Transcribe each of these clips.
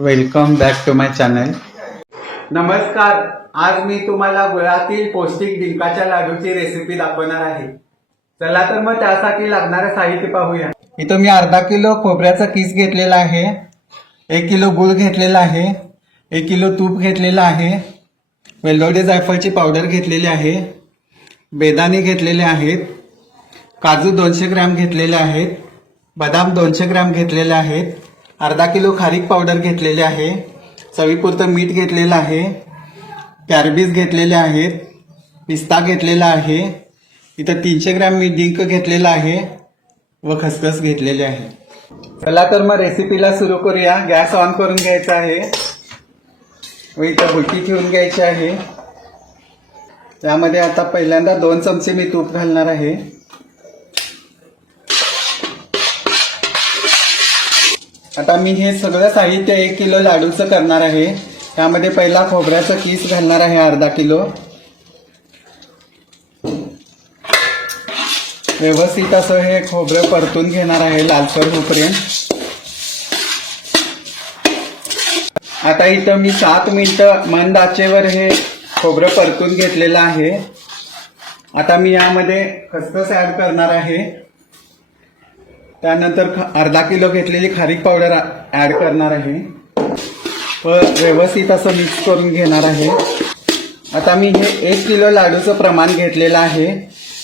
Welcome back to my channel. नमस्कार. आज मी तुम्हाला गुळातील पौष्टिक डिंकाच्या लाडूची रेसिपी दाखवणार आहे. चला तर मग त्यासाठी लागणारे साहित्य पाहूया. इथं मी अर्धा किलो खोबऱ्याचा किस घेतलेला आहे, 1 किलो गुळ घेतलेला आहे, 1 किलो तूप घेतलेला आहे, वेलदोडे जायफळची पावडर घेतलेली आहे, बेदाणे घेतलेले आहेत, काजू 200 ग्रॅम घेतलेले आहेत, बदाम 200 ग्रॅम घेतलेले आहेत, अर्धा किलो खारीक पावडर घेतलेले आहे, चवीपुरतं मीठ घेतलेलं आहे, कॅरबीज घेतलेले आहेत, पिस्ता घेतलेला आहे, इथं 300 ग्रॅम मी डिंक घेतलेला आहे व खसखस घेतलेले आहे. चला तर मग रेसिपीला सुरू करूया. गॅस ऑन करून घ्यायचा आहे व इथं बुट्टी ठेवून घ्यायची आहे. त्यामध्ये आता पहिल्यांदा 2 चमचे मी तूप घालणार आहे. आता मी हे सगळं साहित्य 1 किलो लाडूचं करणार आहे. त्यामध्ये पहिला खोबऱ्याचं किस घालणार आहे अर्धा किलो. व्यवस्थित असं हे खोबरं परतून घेणार आहे लालसर होईपर्यंत. आता इथं मी 7 मिनिटं मंद आचेवर हे खोबरं परतून घेतलेलं आहे. आता मी यामध्ये खसखस ऍड करणार आहे. त्यानंतर अर्धा किलो घेतलेली खारीक पावडर ऍड करणार आहे व व्यवस्थित असं मिक्स करून घेणार आहे. आता मी हे 1 किलो लाडूचं प्रमाण घेतलेलं आहे.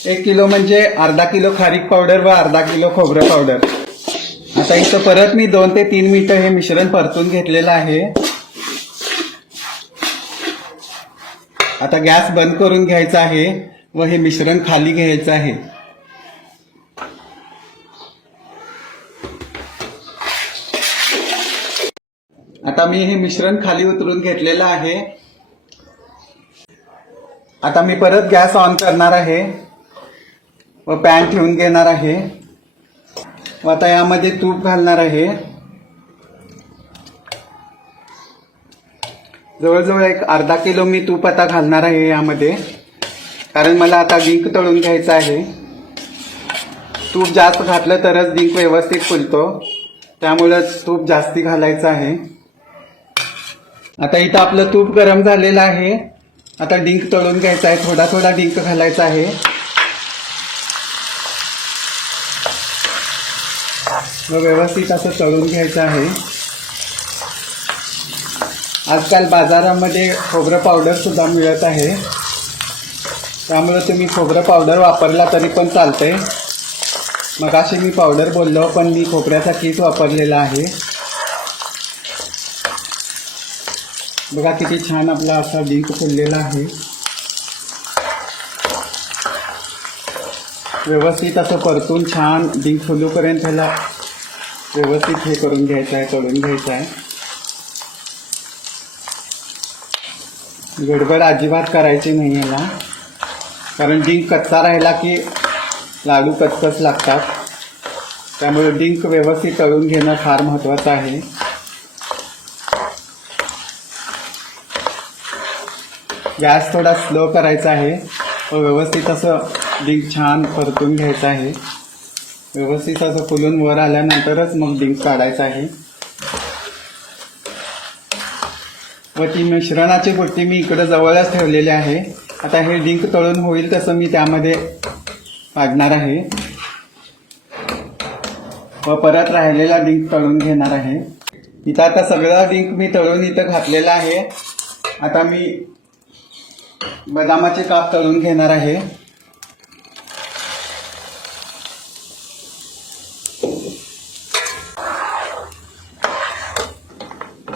1 किलो म्हणजे अर्धा किलो खारीक पावडर व अर्धा किलो खोबरं पावडर. आता इथं परत मी 2 ते 3 मिनिटं हे मिश्रण परतून घेतलेलं आहे. आता गॅस बंद करून घ्यायचा आहे व हे मिश्रण खाली घ्यायचं आहे. आता मी हे मिश्रण खाली उतरून घेतलेलं आहे. आता मी परत गॅस ऑन करणार आहे व पॅन ठेवून घेणार आहे व आता यामध्ये तूप घालणार आहे. जवळजवळ एक अर्धा किलो मी तूप आता घालणार आहे यामध्ये, कारण मला आता डिंक तळून घ्यायचा आहे. तूप जास्त घातलं तरच डिंक व्यवस्थित फुलतो, त्यामुळे तूप जास्ती घालायचं आहे. आता इथं आपलं तूप गरम झालेलं आहे. आता डिंक तळून घ्यायचा आहे. थोडा थोडा डिंक घालायचा आहे. व व्यवस्थित असं तळून घ्यायचं आहे. आजकाल बाजारामध्ये खोबरं पावडर सुद्धा मिळत आहे, त्यामुळे तुम्ही खोबरं पावडर वापरला तरी पण चालतंय. मगाशी मी पावडर बोललो, पण मी खोबऱ्याचा किस वापरलेला आहे. बघा किती छान आपला असा डिंक फुललेला आहे. व्यवस्थित असं परतून छान डिंक फुलूपर्यंत त्याला व्यवस्थित हे करून घ्यायचं आहे, तळून घ्यायचं आहे. गडबड अजिबात करायची नाही याला, कारण डिंक कच्चा राहिला की लाडू कचकच लागतात. त्यामुळे डिंक व्यवस्थित तळून घेणं फार महत्त्वाचं आहे. गॅस थोडा स्लो करायचा आहे व व्यवस्थित असं डिंक छान परतून घ्यायचं आहे. व्यवस्थित असं फुलून वर आल्यानंतरच मग डिंक काढायचं आहे. व ती मिश्रणाची बुट्टी मी इकडं जवळच ठेवलेली आहे. आता हे डिंक तळून होईल तसं मी त्यामध्ये काढणार आहे व परत राहिलेला डिंक तळून घेणार आहे. इथं आता सगळा डिंक मी तळून इथं घातलेला आहे. आता मी बदामाचे काप तळून घेणार आहे.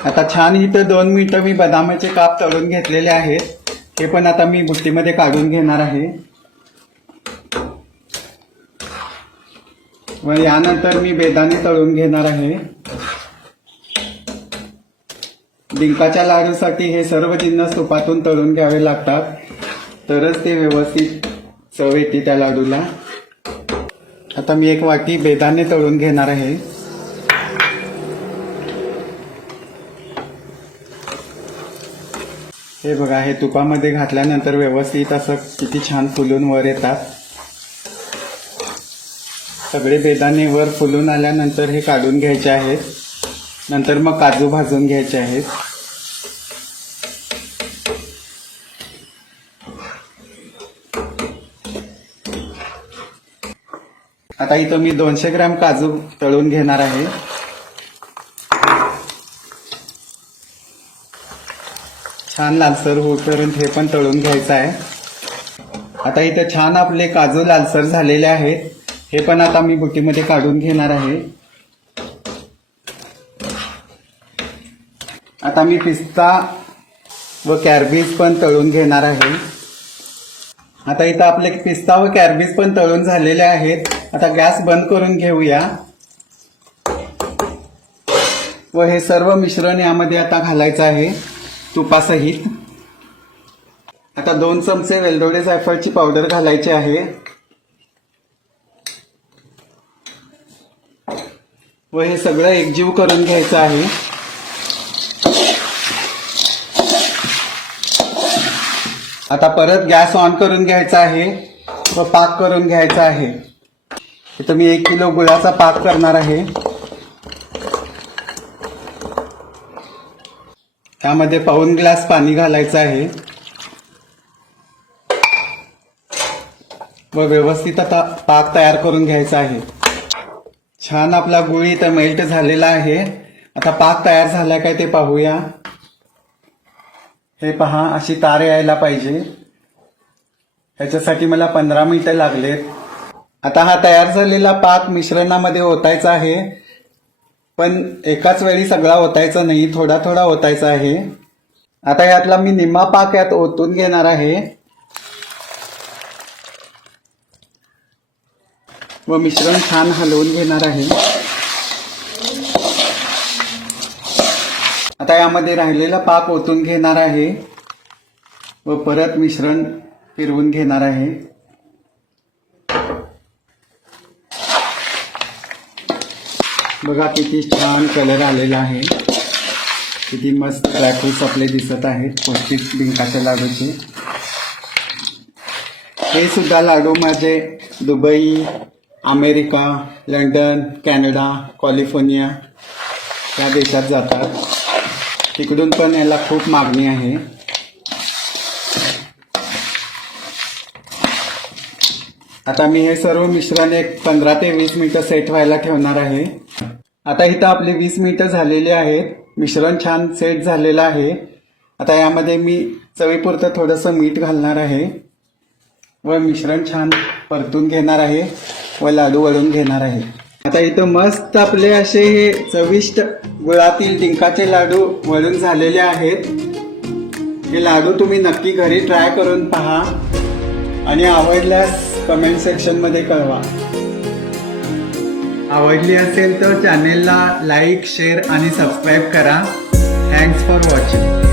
आता छान इथं 2 मिनिटं मी बदामाचे काप तळून घेतलेले आहेत. हे पण आता मी बुट्टीमध्ये काढून घेणार आहे व यानंतर मी बेदाणे तळून घेणार आहे. डिंकाच्या लाडूसाठी हे सर्व जिन्नस तुपातून तळून घ्यावे लागतात, तरच ते व्यवस्थित चव येते त्या लाडूला. आता मी 1 वाटी बेदाणे तळून घेणार आहे. हे बघा, हे तुपामध्ये घातल्यानंतर व्यवस्थित असं किती छान फुलून वर येतात. सगळे बेदाणे वर फुलून आल्यानंतर हे काढून घ्यायचे आहेत. नंतर मग काजू भाजून घ्यायचे आहेत. आता इथं मी 200 ग्रॅम काजू तळून घेणार आहे. छान लालसर होईपर्यंत हे पण तळून घ्यायचं आहे. आता इथं छान आपले काजू लालसर झालेले आहेत. हे पण आता मी बुट्टीमध्ये काढून घेणार आहे. आता मी पिस्ता व कॅरबीज पण तळून घेणार आहे. आता इथं आपले पिस्ता व कॅरबीज पण तळून झालेले आहेत. आता गॅस बंद करून घेऊया व हे सर्व मिश्रण यामध्ये आता घालायचं आहे तुपासहित. आता 2 चमचे वेलदोडे जायफळची पावडर घालायची आहे व हे सगळं एकजीव करून घ्यायचं आहे. आता परत गॅस ऑन करून घ्यायचा आहे व पाक करून घ्यायचा आहे. इथं मी 1 किलो गुळाचा पाक करणार आहे. त्यामध्ये पाऊण ग्लास पाणी घालायचं आहे व व्यवस्थित आता पाक तयार करून घ्यायचा आहे. छान आपला गुळ इथं मेल्ट झालेला आहे. आता पाक तयार झाला काय ते पाहूया. हे पहा, अशी तार यायला पाहिजे. ह्याच्यासाठी मला 15 मिनिटं लागलेत. आता हा तयार झालेला पाक मिश्रणामध्ये ओतायचा आहे, पण एकाच वेळी सगळा ओतायचा नाही, थोडा थोडा ओतायचा आहे. आता यातला मी निम्मा पाक यात ओतून घेणार आहे व मिश्रण छान हलवून घेणार आहे. आता यामध्ये राहिलेला पाक ओतून घेणार आहे व परत मिश्रण फिरवून घेणार आहे. बघा किती छान कलर आलेला आहे. किती मस्त ड्रायफ्रुट्स आपले दिसत आहेत पौष्टिक डिंकाच्या लाडूचे. हे सुद्धा लाडू माझे Dubai, America, London, Canada, California या देशात जातात. तिकडून पण याला खूप मागणी आहे. आता मी हे सर्व मिश्रण एक 15 ते 20 मिनिटं सेट व्हायला ठेवणार आहे. आता इथं आपले 20 मिनिटं झालेली आहेत. मिश्रण छान सेट झालेलं आहे. आता यामध्ये मी चवीपुरतं थोडंसं मीठ घालणार आहे व मिश्रण छान परतून घेणार आहे व लाडू वळून घेणार आहे. आता इथं मस्त आपले असे हे चविष्ट गुळातील डिंकाचे लाडू वळून झालेले आहेत. हे लाडू तुम्ही नक्की घरी ट्राय करून पहा आणि आवडल्यास कमेंट सेक्शनमध्ये कळवा. आवडली असेल तर चॅनेलला लाईक, शेअर आणि सबस्क्राईब करा. Thanks for watching.